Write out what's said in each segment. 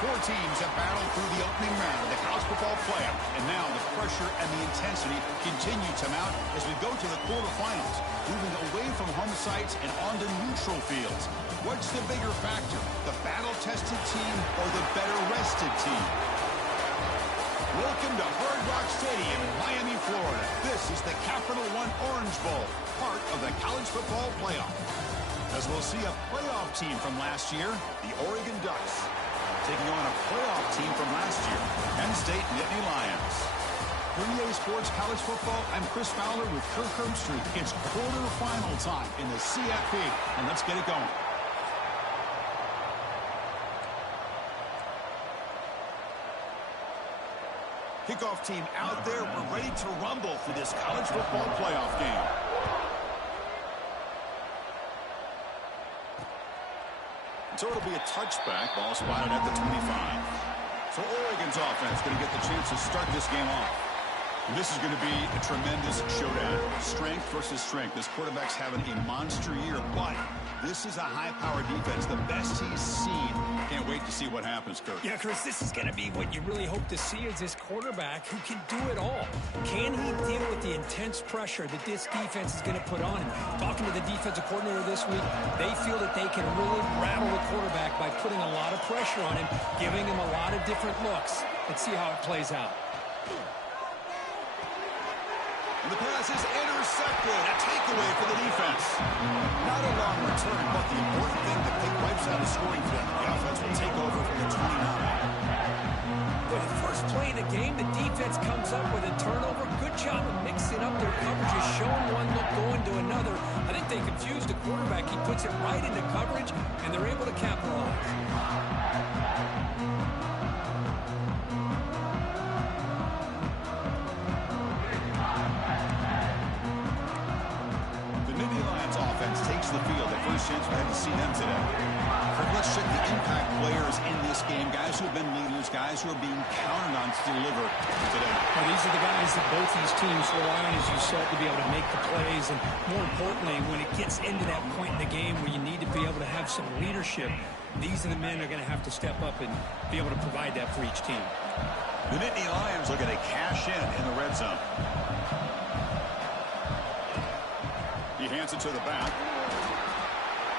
Four teams have battled through the opening round of the college football playoff, and now the pressure and the intensity continue to mount as we go to the quarterfinals, moving away from home sites and onto neutral fields. What's the bigger factor, the battle-tested team or the better-rested team? Welcome to Hard Rock Stadium in Miami, Florida. This is the Capital One Orange Bowl, part of the college football playoff. As we'll see a playoff team from last year, the Oregon Ducks, taking on a playoff team from last year, Penn State Nittany Lions. For EA Sports College Football, I'm Chris Fowler with Kirk Herbstreit. It's quarterfinal time in the CFP, and let's get it going. Kickoff team out there. We're ready to rumble for this college football playoff game. So it'll be a touchback. Ball spotted at the 25. So Oregon's offense going to get the chance to start this game off. And this is going to be a tremendous showdown. Strength versus strength. This quarterback's having a monster year, but this is a high-powered defense, the best he's seen. Can't wait to see what happens, Kirk. Yeah, Chris, this is going to be what you really hope to see is this quarterback who can do it all. Can he deal with the intense pressure that this defense is going to put on him? Talking to the defensive coordinator this week, they feel that they can really rattle the quarterback by putting a lot of pressure on him, giving him a lot of different looks. Let's see how it plays out. And the pass is intercepted. A takeaway for the defense. Not a long return, but the important thing that they wipes out a scoring field. The offense will take over from the 29. For the first play of the game, the defense comes up with a turnover. Good job of mixing up their coverages, showing one look, going to another. I think they confused the quarterback. He puts it right into coverage, and they're able to capitalize. Takes the field. The first chance we had to see them today. Let's check the impact players in this game. Guys who have been leaders, guys who are being counted on to deliver today. Well, these are the guys that both these teams rely on, as you said, to be able to make the plays. And more importantly, when it gets into that point in the game where you need to be able to have some leadership, these are the men that are going to have to step up and be able to provide that for each team. The Nittany Lions looking to cash in the red zone. He hands it to the back.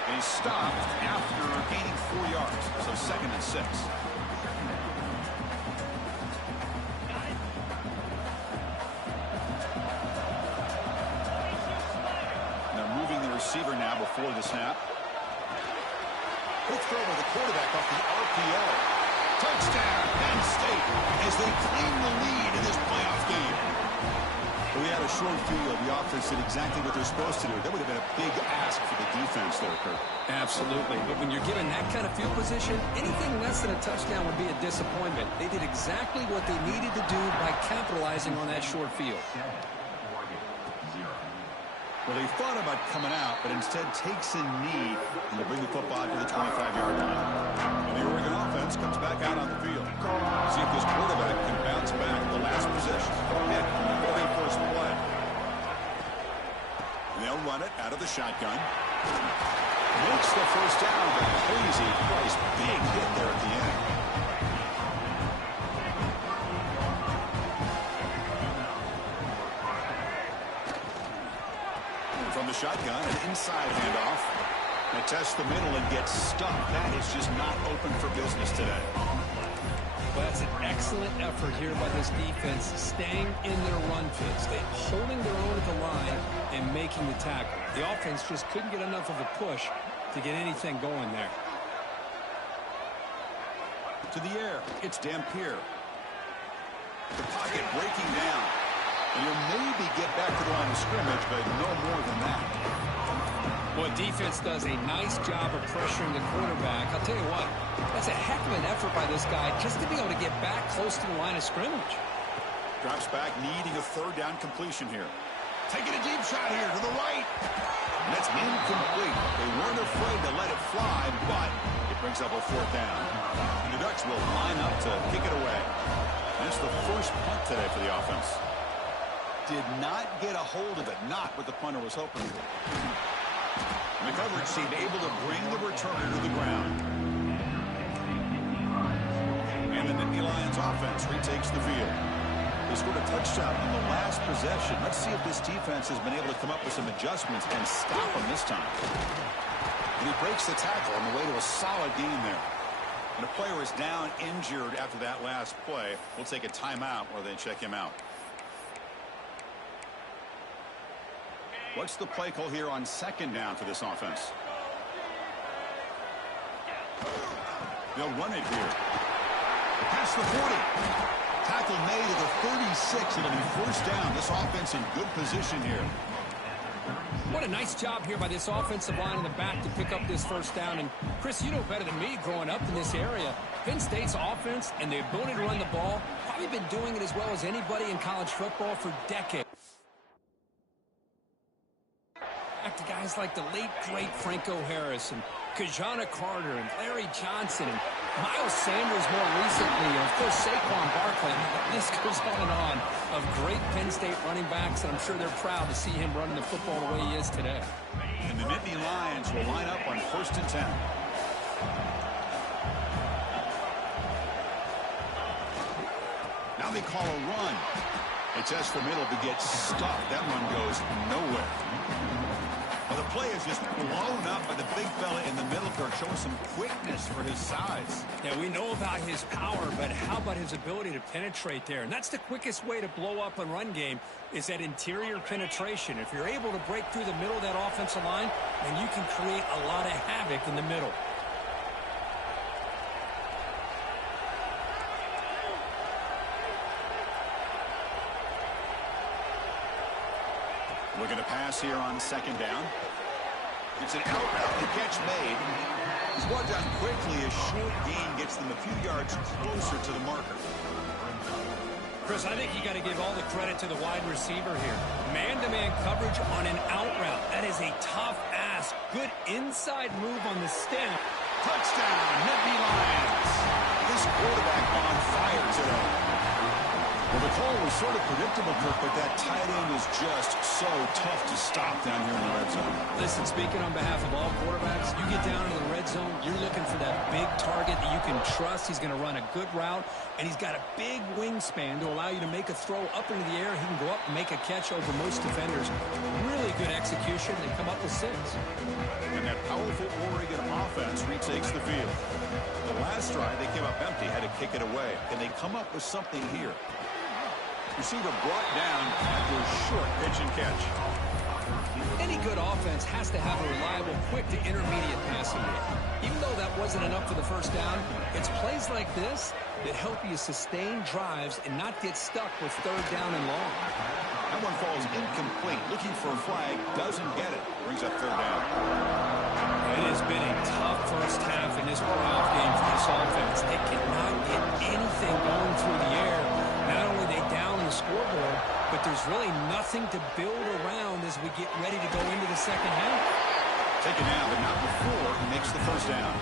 And he's stopped after gaining 4 yards. So 2nd and 6. Now moving the receiver now before the snap. Quick throw to the quarterback off the RPO. Touchdown, Penn State, as they claim the lead in this playoff game. We had a short field. The offense did exactly what they're supposed to do. That would have been a big ask for the defense there, Kirk. Absolutely. But when you're given that kind of field position, anything less than a touchdown would be a disappointment. They did exactly what they needed to do by capitalizing on that short field. Well, they thought about coming out, but instead takes a knee and they bring the football to the 25-yard line. And the Oregon offense comes back out on the field. See if this quarterback can bounce back the last possession. Hit from the very first play. And they'll run it out of the shotgun. Makes the first down, but crazy price. Big hit there at the end. From the shotgun, an inside handoff. They test the middle and get stuck. That is just not open for business today. Well, that's an excellent effort here by this defense, staying in their run fits. They're holding their own at the line and making the tackle. The offense just couldn't get enough of a push to get anything going there. To the air, it's Dampier. The pocket breaking down. And you'll maybe get back to the line of scrimmage, but no more than that. Well, defense does a nice job of pressuring the quarterback. I'll tell you what, that's a heck of an effort by this guy just to be able to get back close to the line of scrimmage. Drops back, needing a 3rd down completion here. Taking a deep shot here to the right. And that's incomplete. They weren't afraid to let it fly, but it brings up a 4th down. And the Ducks will line up to kick it away. And it's the first punt today for the offense. Did not get a hold of it, not what the punter was hoping for. And the coverage seemed able to bring the returner to the ground. And the Nittany Lions offense retakes the field. They scored a touchdown on the last possession. Let's see if this defense has been able to come up with some adjustments and stop them this time. And he breaks the tackle on the way to a solid gain there. And a player is down injured after that last play. We'll take a timeout while they check him out. What's the play call here on second down for this offense? They'll run it here. Past the 40. Tackle made at the 36. It'll be first down. This offense in good position here. What a nice job here by this offensive line in the back to pick up this first down. And, Chris, you know better than me growing up in this area. Penn State's offense and the ability to run the ball, probably been doing it as well as anybody in college football for decades. Back to guys like the late, great Franco Harris and Kajana Carter and Larry Johnson and Miles Sanders more recently, and of course Saquon Barkley. This goes on of great Penn State running backs, and I'm sure they're proud to see him running the football the way he is today. And the Nittany Lions will line up on 1st and 10. Now they call a run. They test the middle to get stuffed. That run goes nowhere. Well, the play is just blown up by the big fella in the middle guard, showing some quickness for his size. Yeah, we know about his power, but how about his ability to penetrate there? And that's the quickest way to blow up a run game, is that interior penetration. If you're able to break through the middle of that offensive line, then you can create a lot of havoc in the middle. Looking to pass here on second down. It's an out route. The catch made. He's brought down quickly. A short gain gets them a few yards closer to the marker. Chris, I think you got to give all the credit to the wide receiver here. Man-to-man coverage on an out route. That is a tough ask. Good inside move on the stem. Touchdown, Nittany Lions. This quarterback on fire today. Well, the call was sort of predictable, Kirk, but that tight end is just so tough to stop down here in the red zone. Listen, speaking on behalf of all quarterbacks, you get down into the red zone, you're looking for that big target that you can trust. He's going to run a good route, and he's got a big wingspan to allow you to make a throw up into the air. He can go up and make a catch over most defenders. Really good execution. They come up with 6. And that powerful Oregon offense retakes the field. The last drive, they came up empty, had to kick it away. Can they come up with something here? Receiver brought down after a short pitch and catch. Any good offense has to have a reliable, quick to intermediate passing game. Even though that wasn't enough for the first down, it's plays like this that help you sustain drives and not get stuck with 3rd down and long. That one falls incomplete. Looking for a flag, doesn't get it. Brings up 3rd down. It has been a tough first half in this playoff game for this offense. They cannot get anything going through the air. Not only are they down the scoreboard, but there's really nothing to build around as we get ready to go into the second half. Taken down, but not before he makes the first down.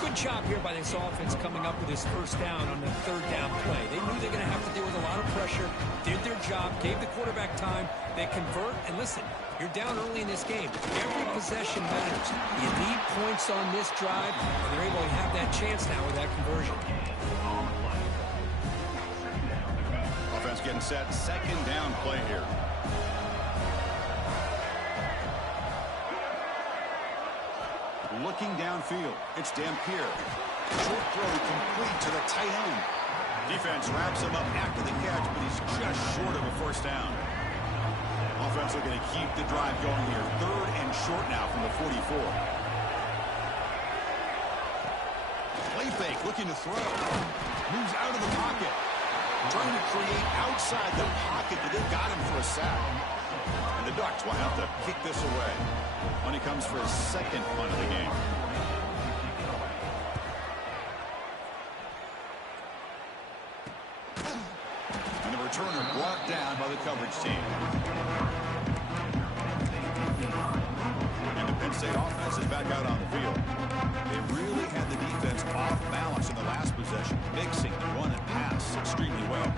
Good job here by this offense coming up with his first down on the 3rd down play. They knew they're going to have to deal with a lot of pressure, did their job, gave the quarterback time. They convert, and listen, you're down early in this game. Every possession matters. You need points on this drive, and they're able to have that chance now with that conversion. Offense getting set. Second down play here. Looking downfield. It's Dampier. Short throw complete to the tight end. Defense wraps him up after the catch, but he's just short of a first down. Offense looking to keep the drive going here. 3rd and short now from the 44. Play fake, looking to throw. Moves out of the pocket. Trying to create outside the pocket, but they've got him for a sack. And the Ducks will have to kick this away when he comes for his 2nd punt of the game. And the returner brought down by the coverage team. And the Penn State offense is back out on the field. They really had the defense off balance in the last possession, mixing the run and pass extremely well.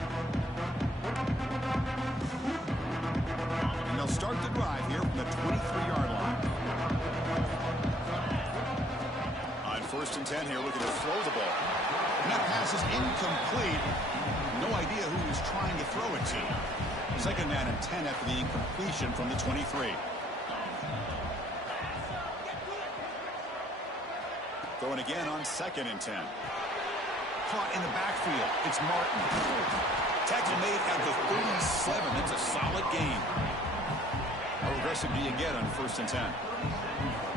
And they'll start the drive here from the 23-yard line. On 1st and 10 here, looking to throw the ball. And that pass is incomplete. No idea who he's trying to throw it to. Second down and 10 after the incompletion from the 23. Throwing again on second and 10. Caught in the backfield. It's Martin. Tackle made at the 37. That's a solid gain. How aggressive do you get on first and 10?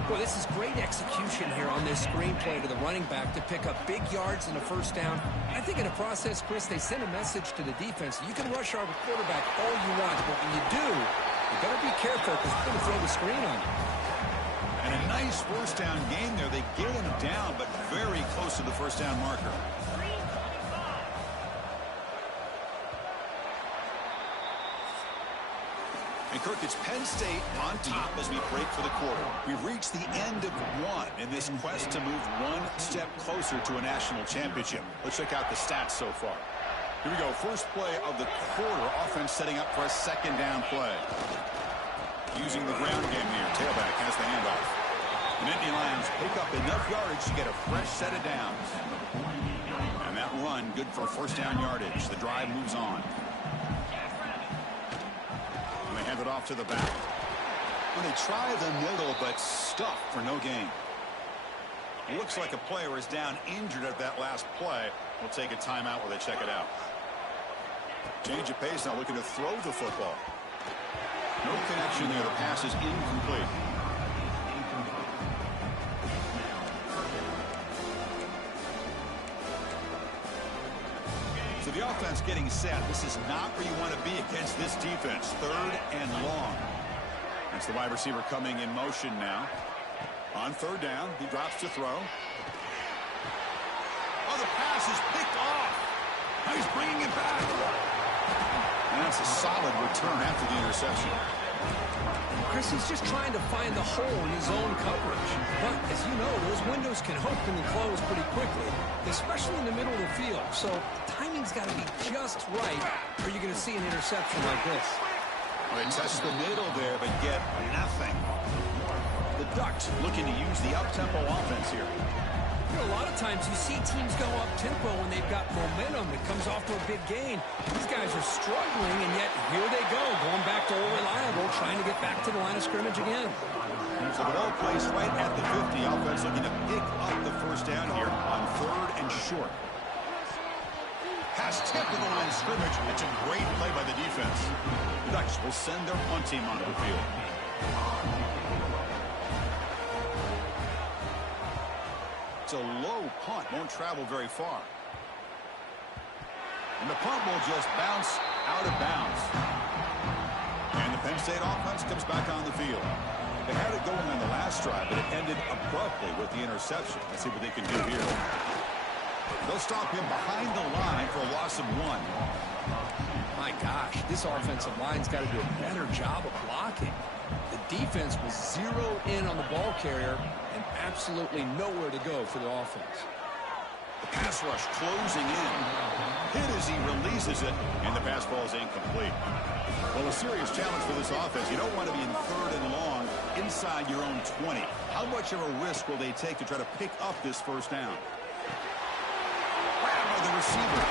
Well, this is great execution here on this screenplay to the running back to pick up big yards in the first down. I think in the process, Chris, they send a message to the defense. You can rush our quarterback all you want, but when you do, you better be careful because we're going to throw the screen on you. And a nice first down game there. They get him down, but very close to the first down marker. And Kirk, it's Penn State on top as we break for the quarter. We've reached the end of one in this quest to move one step closer to a national championship. Let's check out the stats so far. Here we go. First play of the quarter. Offense setting up for a second down play. Using the ground game here. Tailback has the handoff. The Nittany Lions pick up enough yardage to get a fresh set of downs. And that run good for first down yardage. The drive moves on. And they hand it off to the back. Well, they try the middle, but stuffed for no gain. It looks like a player is down injured at that last play. We'll take a timeout while they check it out. Change of pace now, looking to throw the football. No connection there. The pass is incomplete. So the offense getting set. This is not where you want to be against this defense. Third and long. That's the wide receiver coming in motion now. On third down, he drops to throw. Oh, the pass is picked off. Now he's bringing it back. And that's a solid return after the interception. Chris, he's just trying to find the hole in his own coverage. But, as you know, those windows can open and close pretty quickly, especially in the middle of the field. So timing's got to be just right, or you're going to see an interception like this. Well, they test the middle there, but get nothing. The Ducks looking to use the up-tempo offense here. You know, a lot of times you see teams go up-tempo when they've got momentum that comes off to a big gain. These guys are struggling, and yet here they go, going back to old reliable, trying to get back to the line of scrimmage again. So the ball placed right at the 50. Offense looking to pick up the first down here on third and short. Pass tipped to the line of scrimmage. It's a great play by the defense. The Ducks will send their punt team onto the field. It's a low punt. Won't travel very far. And the punt will just bounce out of bounds. And the Penn State offense comes back on the field. They had it going on the last drive, but it ended abruptly with the interception. Let's see what they can do here. They'll stop him behind the line for a loss of 1. My gosh, this offensive line's got to do a better job of blocking. The defense was zeroed in on the ball carrier and absolutely nowhere to go for the offense. The pass rush closing in. Hit as he releases it, and the pass ball is incomplete. Well, a serious challenge for this offense. You don't want to be in third and long inside your own 20. How much of a risk will they take to try to pick up this first down? Wow, by the receiver.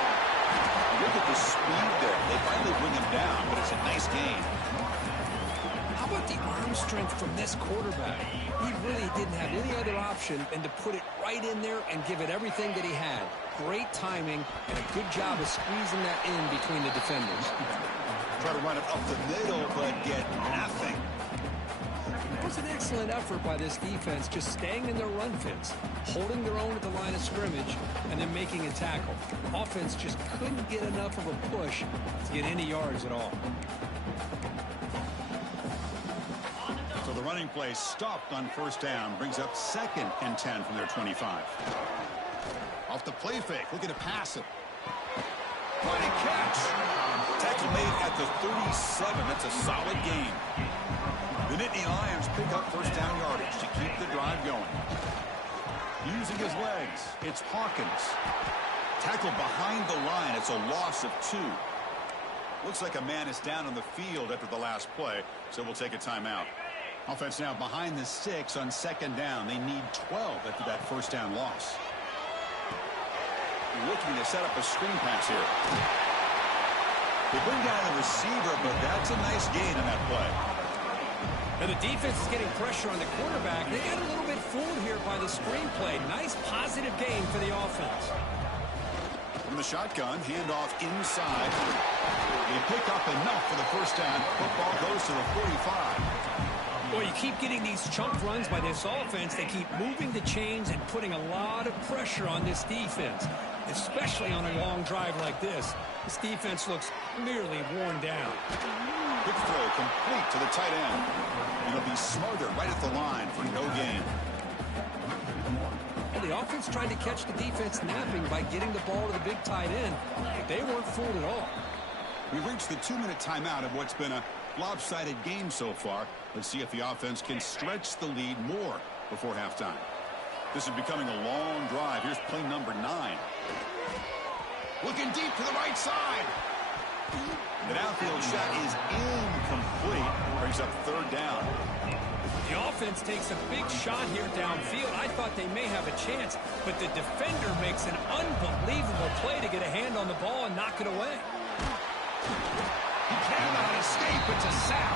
Look at the speed there. They finally bring him down, but it's a nice gain. How about the arm strength from this quarterback? He really didn't have any other option than to put it right in there and give it everything that he had. Great timing and a good job of squeezing that in between the defenders. Try to run it up the middle, but get nothing. It was an excellent effort by this defense, just staying in their run fits, holding their own at the line of scrimmage, and then making a tackle. The offense just couldn't get enough of a push to get any yards at all. So the running play stopped on first down, brings up second and 10 from their 25. Off the play fake, looking to pass it. What a catch! Tackle made at the 37. That's a solid gain. The Nittany Lions pick up first down yardage to keep the drive going. Using his legs, it's Hawkins. Tackled behind the line. It's a loss of 2. Looks like a man is down on the field after the last play, so we'll take a timeout. Offense now behind the 6 on second down. They need 12 after that first down loss. looking to set up a screen pass here. They bring down the receiver, but that's a nice gain on that play. And the defense is getting pressure on the quarterback. They got a little bit fooled here by the screenplay. Nice positive gain for the offense. From the shotgun, handoff inside. They pick up enough for the first down. Football goes to the 45. Well, you keep getting these chunk runs by this offense. They keep moving the chains and putting a lot of pressure on this defense, especially on a long drive like this. This defense looks nearly worn down. Quick throw complete to the tight end. And he'll be smothered right at the line for no gain. Well, the offense tried to catch the defense napping by getting the ball to the big tight end, but they weren't fooled at all. We've reached the 2-minute timeout of what's been a lopsided game so far. Let's see if the offense can stretch the lead more before halftime. This is becoming a long drive. Here's play number 9. Looking deep to the right side. The downfield shot is incomplete. Brings up third down. The offense takes a big shot here downfield. I thought they may have a chance, but the defender makes an unbelievable play to get a hand on the ball and knock it away. He cannot escape. It's a sack.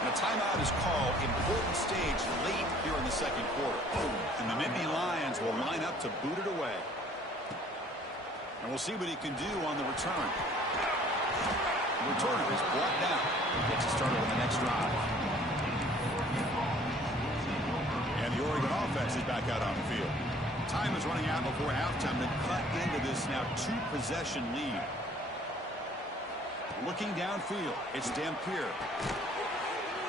And a timeout is called. Important stage late here in the second quarter. And the Nittany Lions will line up to boot it away. And we'll see what he can do on the return. The returner is brought down. Gets us started on the next drive. And the Oregon offense is back out on the field. Time is running out before halftime to cut into this now 2-possession lead. Looking downfield, it's Dampier.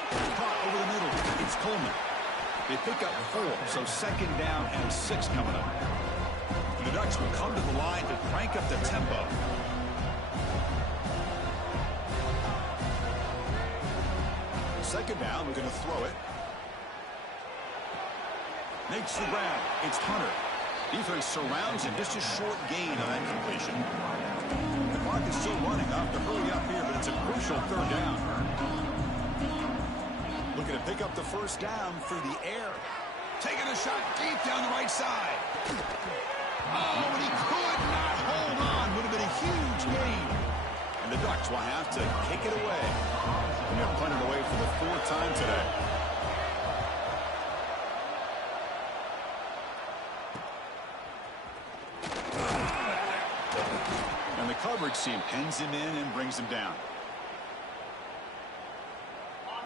Caught over the middle, it's Coleman. They pick up 4, so second down and 6 coming up. The Ducks will come to the line to crank up the tempo. Second down, we're going to throw it. Makes the grab. It's Hunter. Defense surrounds him. Just a short gain on that completion. The clock is still running. I'll have to hurry up here, but it's a crucial third down. Looking to pick up the first down through the air. Taking a shot deep down the right side. Oh, and he could not hold on. Would have been a huge gain. And the Ducks will have to kick it away. And they're punted away for the 4th time today. And the coverage team pins him in and brings him down.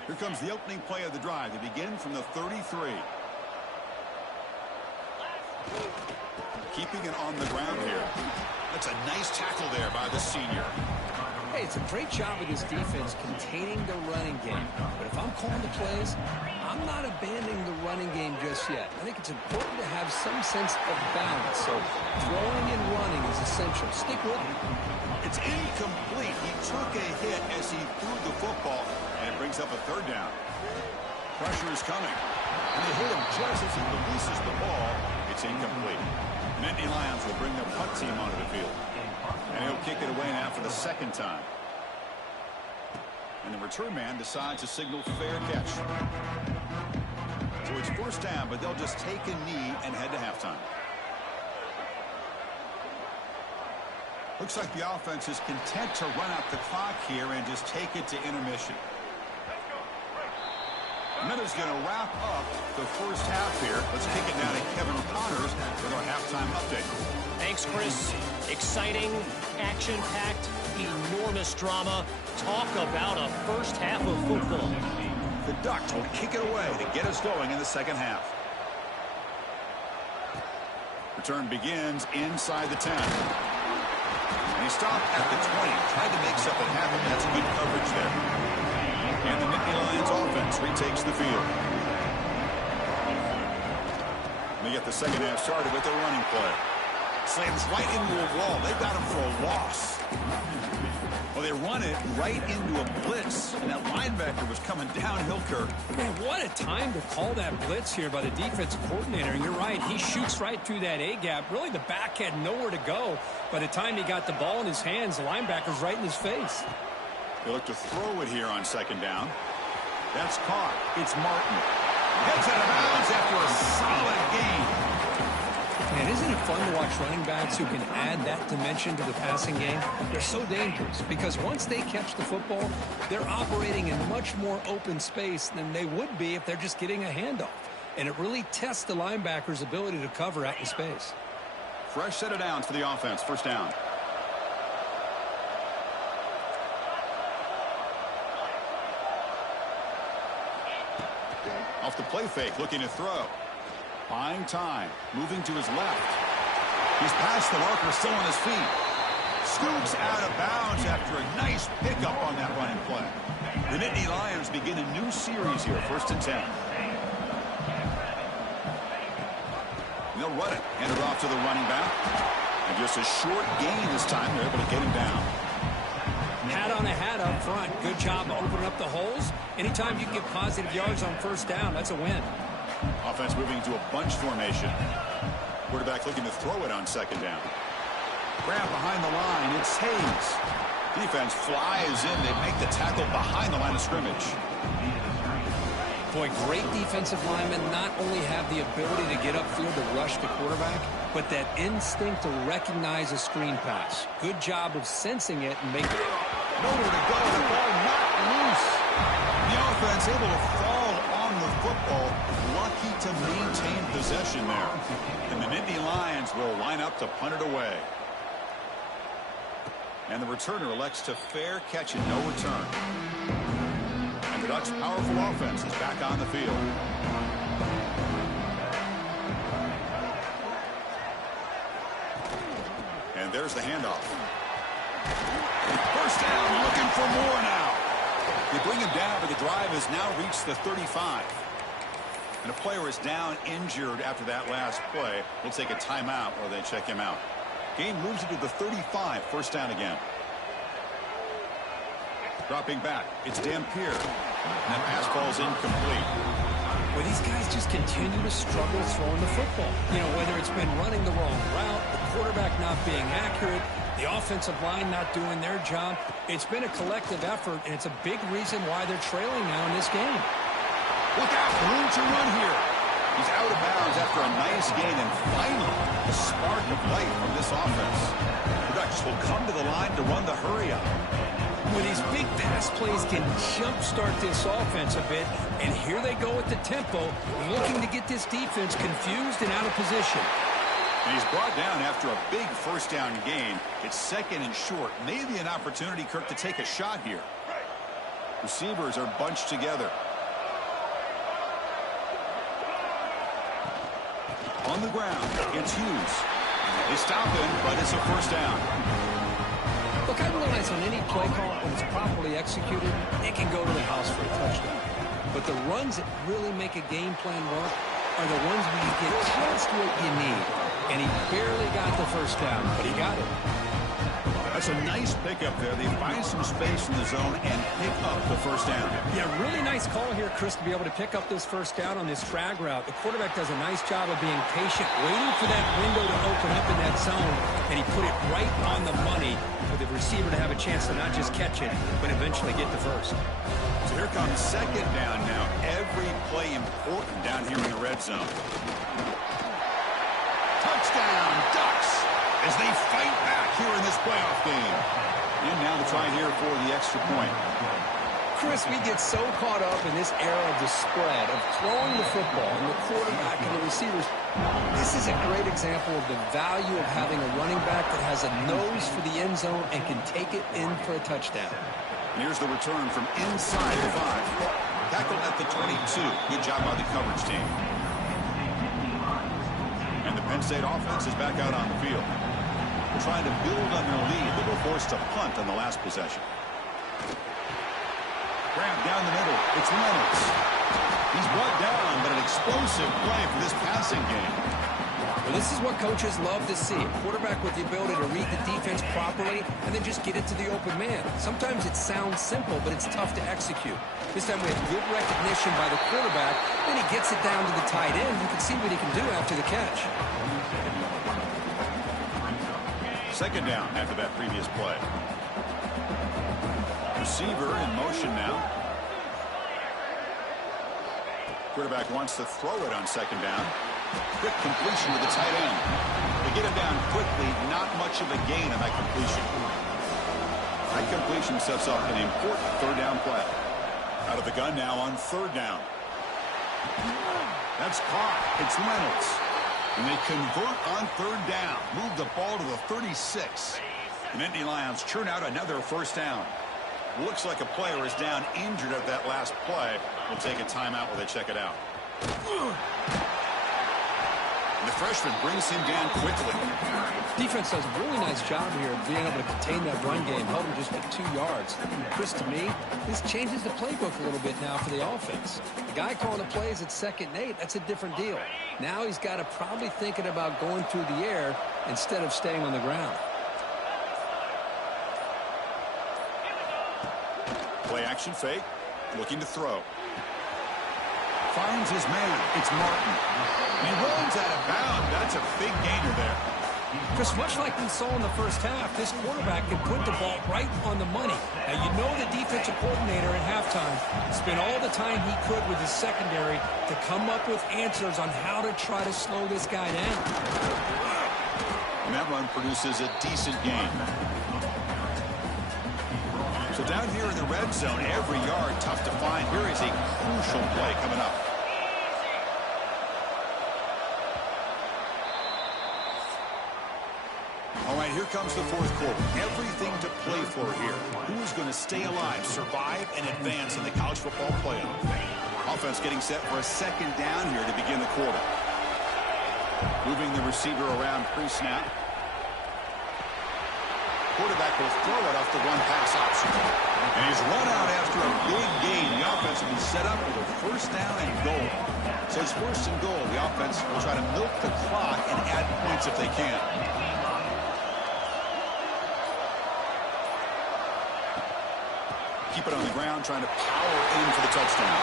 Here comes the opening play of the drive. They begin from the 33. Keeping it on the ground here. That's a nice tackle there by the senior. Hey, it's a great job of this defense containing the running game. But if I'm calling the plays, I'm not abandoning the running game just yet. I think it's important to have some sense of balance. So throwing and running is essential. Stick with it. It's incomplete. He took a hit as he threw the football, and it brings up a third down. Pressure is coming. And they hit him just as he releases the ball. It's incomplete. The Nittany Lions will bring their punt team onto the field. And he'll kick it away now for the second time. And the return man decides to signal fair catch. So it's first down, but they'll just take a knee and head to halftime. Looks like the offense is content to run out the clock here and just take it to intermission. Minute's going to wrap up the first half here. Let's kick it down to Kevin Connors with our halftime update. Thanks, Chris. Exciting, action-packed, enormous drama. Talk about a first half of football. The Ducks will kick it away to get us going in the second half. Return begins inside the 10. And he stopped at the 20. Tried to make something happen. That's good coverage there. And the Nittany Lions offense retakes the field. And they get the second half started with a running play. Slams right into a wall. They've got him for a loss. Well, they run it right into a blitz, and that linebacker was coming downhill, Kirk. Man, what a time to call that blitz here by the defensive coordinator. And you're right, he shoots right through that A-gap. Really, the back had nowhere to go. By the time he got the ball in his hands, the linebacker's right in his face. They look to throw it here on second down. That's caught. It's Martin. Heads out of bounds after a solid game. Man, isn't it fun to watch running backs who can add that dimension to the passing game. They're so dangerous because once they catch the football, they're operating in much more open space than they would be if they're just getting a handoff. And it really tests the linebacker's ability to cover out in space. Fresh set of downs for the offense. First down. Off the play fake, looking to throw. Buying time, moving to his left. He's past the marker, still on his feet. Scoops out of bounds after a nice pickup on that running play. The Nittany Lions begin a new series here, 1st and 10. They'll run it, hand it off to the running back. And just a short gain this time, they're able to get him down. Hat on a hat up front. Good job opening up the holes. Anytime you get positive yards on 1st down, that's a win. Offense moving to a bunch formation. Quarterback looking to throw it on 2nd down. Grab behind the line. It's Hayes. Defense flies in. They make the tackle behind the line of scrimmage. Boy, great defensive linemen not only have the ability to get upfield to rush the quarterback, but that instinct to recognize a screen pass. Good job of sensing it and making it. Nowhere to go. The ball not loose. The offense able to fall on the football. Lucky to maintain possession there. And the Nittany Lions will line up to punt it away. And the returner elects to fair catch and no return. And the Ducks' powerful offense is back on the field. And there's the handoff. 1st down, looking for more now. They bring him down, but the drive has now reached the 35. And a player is down injured after that last play. We'll take a timeout while they check him out. Game moves it to the 35, 1st down again. Dropping back, it's Dampier. And that pass falls incomplete. Well, these guys just continue to struggle throwing the football. You know, whether it's been running the wrong route, the quarterback not being accurate, the offensive line not doing their job. It's been a collective effort, and it's a big reason why they're trailing now in this game. Look out, room to run here. He's out of bounds after a nice gain, and finally, a spark of light from this offense. The Ducks will come to the line to run the hurry-up. Well, these big pass plays can jumpstart this offense a bit, and here they go with the tempo, looking to get this defense confused and out of position. And he's brought down after a big 1st down gain. It's 2nd and short. Maybe an opportunity, Kirk, to take a shot here. Receivers are bunched together. On the ground, it's Hughes. They stop him, but it's a 1st down. Look, I realize on any play call, when it's properly executed, it can go to the house for a touchdown. But the runs that really make a game plan work are the ones where you get just what you need. And he barely got the 1st down, but he got it. That's a nice pickup there. They find some space in the zone and pick up the 1st down. Yeah, really nice call here, Chris, to be able to pick up this 1st down on this drag route. The quarterback does a nice job of being patient, waiting for that window to open up in that zone, and he put it right on the money for the receiver to have a chance to not just catch it, but eventually get the 1st. So here comes 2nd down now. Every play important down here in the red zone. Touchdown, Ducks, as they fight back here in this playoff game. And now the try here for the extra point. Chris, we get so caught up in this era of the spread, of throwing the football and the quarterback and the receivers. This is a great example of the value of having a running back that has a nose for the end zone and can take it in for a touchdown. Here's the return from inside the 5. Tackled at the 22. Good job by the coverage team. And the Penn State offense is back out on the field. They're trying to build on their lead. They were forced to punt on the last possession. Grab down the middle. It's Reynolds. He's brought down, but an explosive play for this passing game. Well, this is what coaches love to see. A quarterback with the ability to read the defense properly and then just get it to the open man. Sometimes it sounds simple, but it's tough to execute. This time we have good recognition by the quarterback. Then he gets it down to the tight end. You can see what he can do after the catch. 2nd down after that previous play. Receiver in motion now. Quarterback wants to throw it on 2nd down. Quick completion to the tight end. They get him down quickly, not much of a gain on that completion. That completion sets up an important third down play. Out of the gun now on third down. That's caught. It's Reynolds. And they convert on third down. Move the ball to the 36. The Nittany Lions churn out another first down. Looks like a player is down injured at that last play. We'll take a timeout while they check it out. And the freshman brings him down quickly. Defense does a really nice job here of being able to contain that run game. Held him just at 2 yards. Chris, to me, this changes the playbook a little bit now for the offense. The guy calling the plays at 2nd and 8, that's a different deal. Now he's got to probably thinking about going through the air instead of staying on the ground. Play action fake. Looking to throw. Finds his man. It's Martin. And he rolls out of bounds. That's a big gainer there. Chris, much like we saw in the first half, this quarterback can put the ball right on the money. Now, you know the defensive coordinator at halftime spent all the time he could with his secondary to come up with answers on how to try to slow this guy down. And that run produces a decent gain. So down here in the red zone, every yard tough to find. Here is a crucial play coming up. All right, here comes the fourth quarter. Everything to play for here. Who is going to stay alive, survive, and advance in the college football playoff? Offense getting set for a second down here to begin the quarter. Moving the receiver around pre-snap. Quarterback will throw it off the one-pass option. And he's run out after a big gain. The offense will be set up with a first down and goal. So it's first and goal. The offense will try to milk the clock and add points if they can. Keep it on the ground, trying to power in for the touchdown.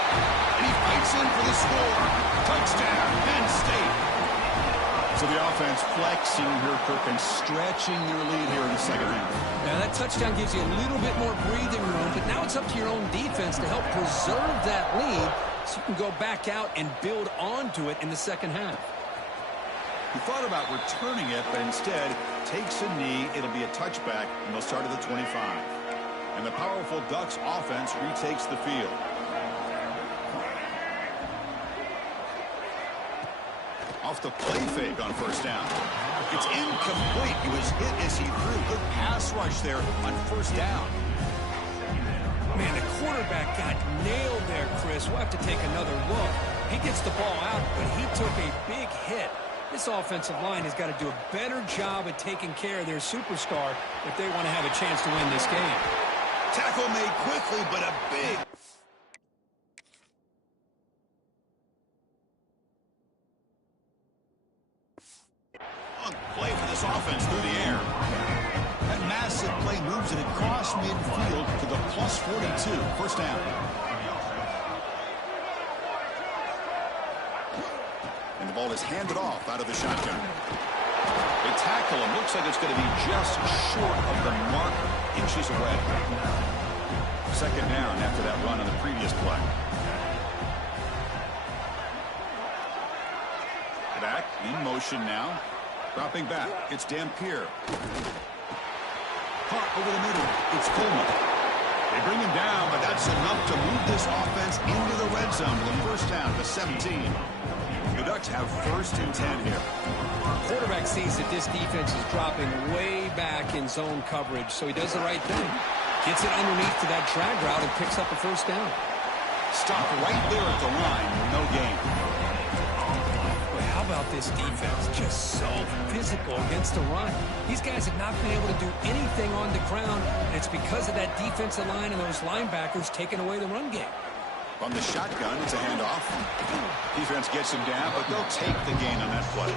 And he fights in for the score. Touchdown, Penn State. So the offense flexing here, Kirk, and stretching their lead here in the second half. Now, that touchdown gives you a little bit more breathing room, but now it's up to your own defense to help preserve that lead so you can go back out and build onto it in the second half. He thought about returning it, but instead takes a knee. It'll be a touchback, and they'll start at the 25. And the powerful Ducks offense retakes the field. Off the play fake on first down. It's incomplete. He was hit as he threw. Good pass rush there on first down. Man, the quarterback got nailed there, Chris. We'll have to take another look. He gets the ball out, but he took a big hit. This offensive line has got to do a better job at taking care of their superstar if they want to have a chance to win this game. Tackle made quickly, but a big... play for this offense through the air. That massive play moves it across midfield to the plus 42. First down. And the ball is handed off out of the shotgun. They tackle him. Looks like it's going to be just short of the mark, inches away. Second down after that run on the previous play. Back in motion now. Dropping back. It's Dampier. Caught over the middle. It's Coleman. They bring him down, but that's enough to move this offense into the red zone with a first down to 17. The Ducks have first and 10 here. Quarterback sees that this defense is dropping way back in zone coverage, so he does the right thing. Gets it underneath to that drag route and picks up a first down. Stop right there at the line. No gain. Boy, how about this defense? Just so physical against the run. These guys have not been able to do anything on the ground, and it's because of that defensive line and those linebackers taking away the run game. From the shotgun, it's a handoff. Defense gets him down, but they'll take the gain on that play.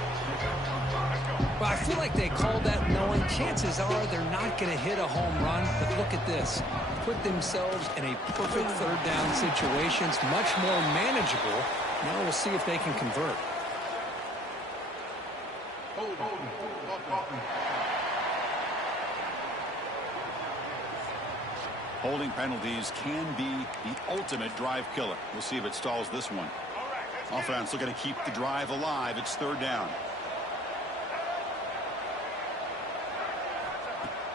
Well, I feel like they called that knowing chances are they're not going to hit a home run. But look at this. Put themselves in a perfect third down situation. It's much more manageable. Now we'll see if they can convert. Holding penalties can be the ultimate drive killer. We'll see if it stalls this one. Offense looking to keep the drive alive. It's third down.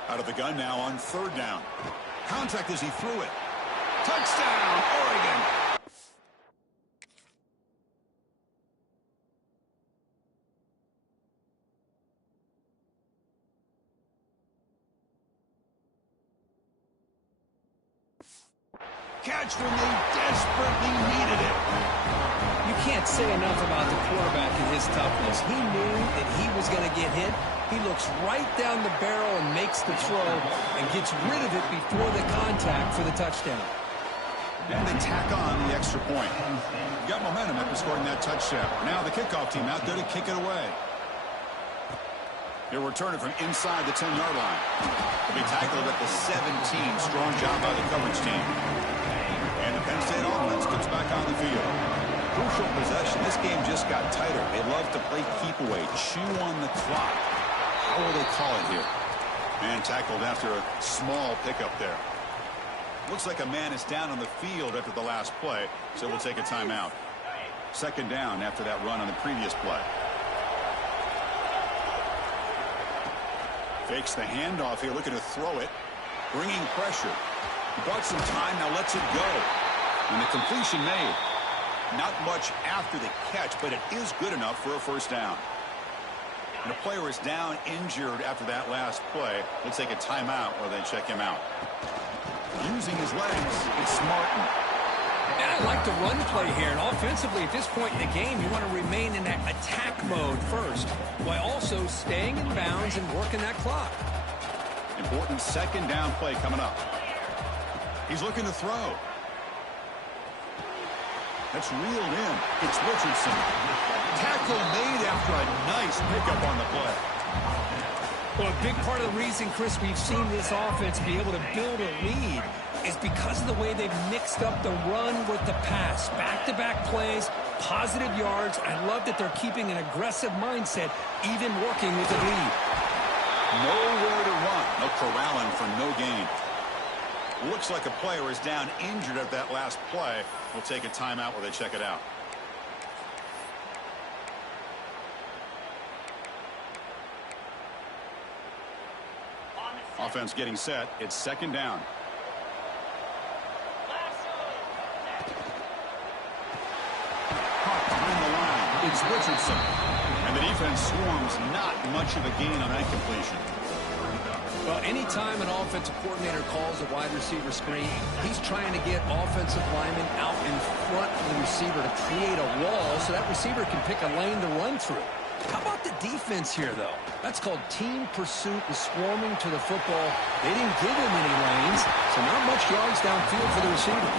Out of the gun now on third down. Contact as he threw it. Touchdown, Oregon. Catch when they desperately needed it. You can't say enough about the quarterback and his toughness. He knew that he was going to get hit. He looks right down the barrel and makes the throw and gets rid of it before the contact for the touchdown. And they tack on the extra point. Got momentum after scoring that touchdown. Now the kickoff team out there to kick it away. He'll return it from inside the 10-yard line. He'll be tackled at the 17. Strong job by the coverage team. And the Penn State offense gets back on the field. Crucial possession. This game just got tighter. They love to play keep away, chew on the clock. How will they call it here? Man tackled after a small pickup there. Looks like a man is down on the field after the last play, so we'll take a timeout. Second down after that run on the previous play. Fakes the handoff here, looking to throw it. Bringing pressure. He bought some time, now lets it go. And the completion made. Not much after the catch, but it is good enough for a first down. And a player is down injured after that last play. We'll take a timeout while they check him out. Using his legs, it's Martin. And I like the run play here. And offensively, at this point in the game, you want to remain in that attack mode first, while also staying in bounds and working that clock. Important second down play coming up. He's looking to throw. That's reeled in. It's Richardson. Tackle made after a nice pickup on the play. Well, a big part of the reason, Chris, we've seen this offense be able to build a lead is because of the way they've mixed up the run with the pass. Back-to-back plays, positive yards. I love that they're keeping an aggressive mindset, even working with the lead. Nowhere to run. No corralling for no gain. Looks like a player is down injured at that last play. We'll take a timeout while they check it out. Offense getting set. It's second down. Caught behind the line. It's Richardson. And the defense swarms. Not much of a gain on that completion. Well, anytime an offensive coordinator calls a wide receiver screen, he's trying to get offensive linemen out in front of the receiver to create a wall so that receiver can pick a lane to run through. How about the defense here, though? That's called team pursuit and swarming to the football. They didn't give him any lanes, so not much yards downfield for the receiver.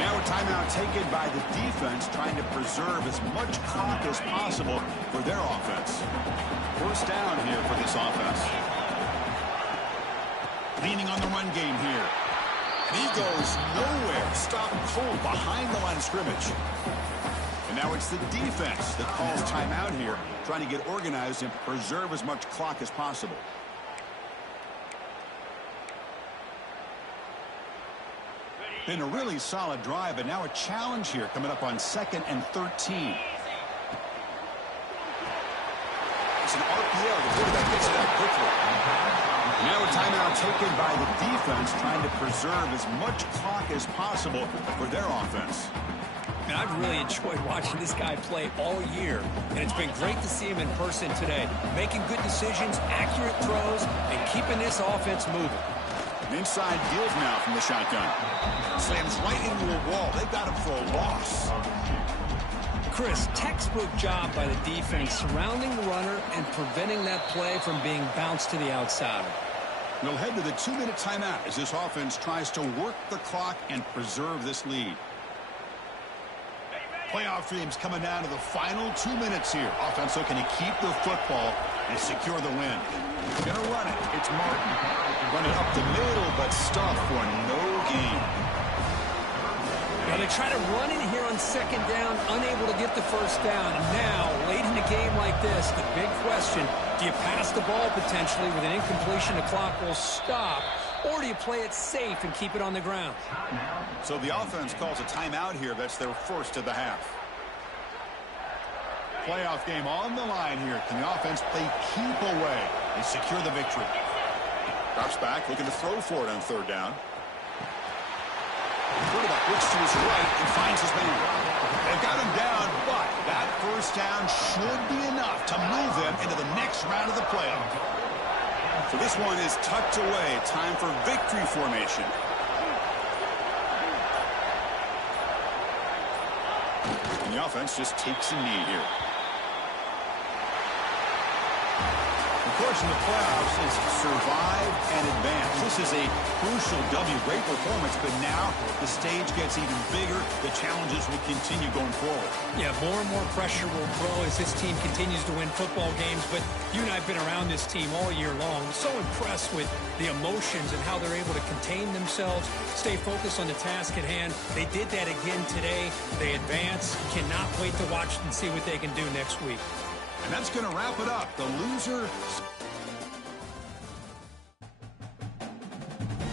Now a timeout taken by the defense, trying to preserve as much clock as possible for their offense. First down here for this offense. Leaning on the run game here. And he goes nowhere. Stop cold behind the line of scrimmage. And now it's the defense that calls timeout here, trying to get organized and preserve as much clock as possible. Been a really solid drive, but now a challenge here coming up on 2nd and 13. It's an RPO. The quarterback gets it out quickly. Now a timeout taken by the defense, trying to preserve as much clock as possible for their offense. And I've really enjoyed watching this guy play all year, and it's been great to see him in person today, making good decisions, accurate throws, and keeping this offense moving. Inside deals now from the shotgun. Slams right into a wall. They've got him for a loss. Chris, textbook job by the defense surrounding the runner and preventing that play from being bounced to the outside. We'll head to the 2-minute timeout as this offense tries to work the clock and preserve this lead. Playoff dreams coming down to the final 2 minutes here. Offense looking to keep the football and secure the win. Going to run it. It's Martin. Run it up the middle, but stuff for no gain. Now they try to run in here on second down, unable to get the first down. And now, late in a game like this, the big question, do you pass the ball potentially with an incompletion? The clock will stop. or do you play it safe and keep it on the ground? So the offense calls a timeout here. That's their first of the half. Playoff game on the line here. Can the offense play keep away and secure the victory? Drops back, looking to throw for it on third down. Quarterback looks to his right and finds his man. They've got him down, but that first down should be enough to move them into the next round of the playoff. So this one is tucked away. Time for victory formation. And the offense just takes a knee here. The course in the playoffs is survive and advance. This is a crucial W. Great performance, but now the stage gets even bigger. The challenges will continue going forward. Yeah, more and more pressure will grow as this team continues to win football games. But you and I have been around this team all year long. So impressed with the emotions and how they're able to contain themselves, stay focused on the task at hand. They did that again today. They advance. Cannot wait to watch and see what they can do next week. And that's going to wrap it up. The loser